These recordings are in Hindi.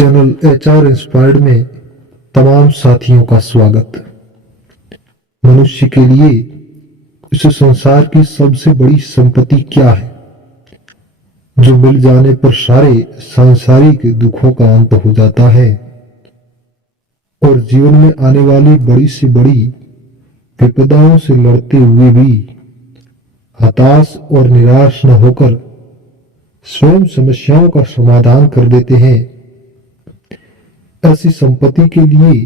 चैनल एचआर इंस्पायर्ड में तमाम साथियों का स्वागत। मनुष्य के लिए इस संसार की सबसे बड़ी संपत्ति क्या है, जो मिल जाने पर सारे सांसारिक दुखों का अंत हो जाता है और जीवन में आने वाली बड़ी से बड़ी विपदाओं से लड़ते हुए भी हताश और निराश न होकर स्वयं समस्याओं का समाधान कर देते हैं। ऐसी संपत्ति के लिए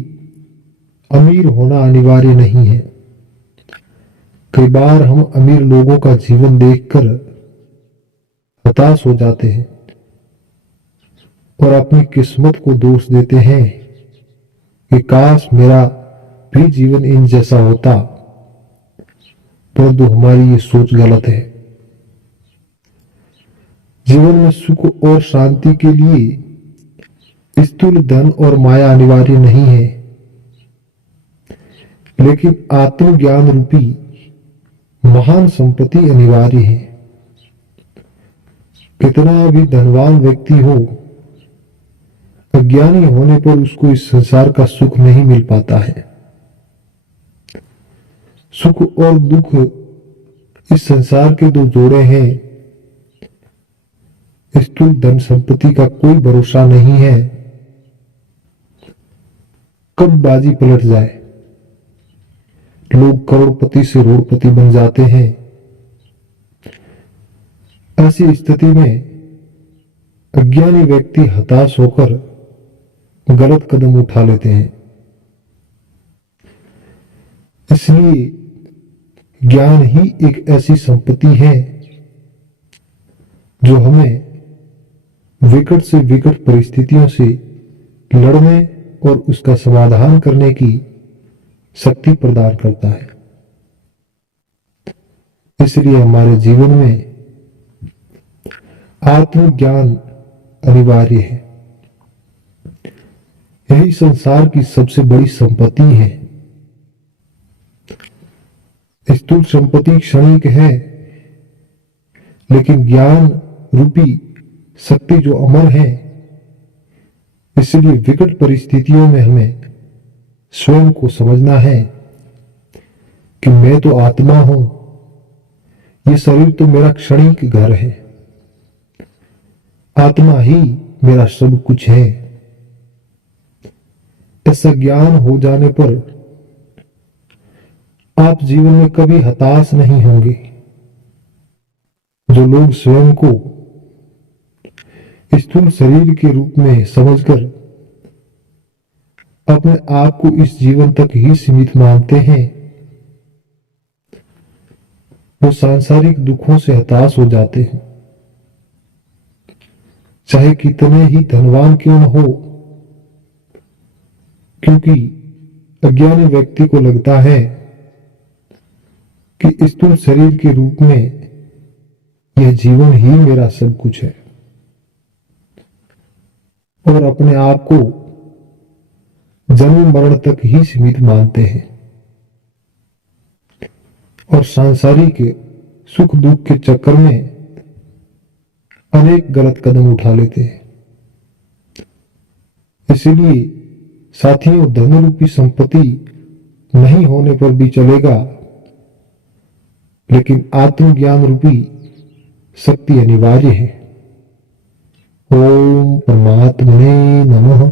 अमीर होना अनिवार्य नहीं है। कई बार हम अमीर लोगों का जीवन देखकर हताश हो जाते हैं और अपनी किस्मत को दोष देते हैं कि काश मेरा भी जीवन इन जैसा होता, परंतु हमारी ये सोच गलत है। जीवन में सुख और शांति के लिए स्थूल धन और माया अनिवार्य नहीं है, लेकिन आत्मज्ञान रूपी महान संपत्ति अनिवार्य है। कितना भी धनवान व्यक्ति हो, अज्ञानी होने पर उसको इस संसार का सुख नहीं मिल पाता है। सुख और दुख इस संसार के दो जोड़े हैं। स्थूल धन संपत्ति का कोई भरोसा नहीं है, कब बाजी पलट जाए। लोग करोड़पति से रोड़पति बन जाते हैं। ऐसी स्थिति में अज्ञानी व्यक्ति हताश होकर गलत कदम उठा लेते हैं। इसलिए ज्ञान ही एक ऐसी संपत्ति है जो हमें विकट से विकट परिस्थितियों से लड़ने और उसका समाधान करने की शक्ति प्रदान करता है। इसलिए हमारे जीवन में आत्मज्ञान अनिवार्य है। यही संसार की सबसे बड़ी संपत्ति है। स्थूल संपत्ति क्षणिक है, लेकिन ज्ञान रूपी शक्ति जो अमर है। इसलिए विकट परिस्थितियों में हमें स्वयं को समझना है कि मैं तो आत्मा हूं, ये शरीर तो मेरा क्षणिक घर है। आत्मा ही मेरा सब कुछ है। ऐसा ज्ञान हो जाने पर आप जीवन में कभी हताश नहीं होंगे। जो लोग स्वयं को स्थूल शरीर के रूप में समझकर अपने आप को इस जीवन तक ही सीमित मानते हैं, वो सांसारिक दुखों से हताश हो जाते हैं। चाहे कितने ही धनवान क्यों न हो, क्योंकि अज्ञानी व्यक्ति को लगता है कि स्थूल शरीर के रूप में यह जीवन ही मेरा सब कुछ है और अपने आप को जन्म मरण तक ही सीमित मानते हैं और सांसारिक सुख दुख के चक्कर में अनेक गलत कदम उठा लेते हैं। इसलिए साथियों, धन रूपी संपत्ति नहीं होने पर भी चलेगा, लेकिन आत्मज्ञान रूपी शक्ति अनिवार्य है। ओम परमात्मने नमः।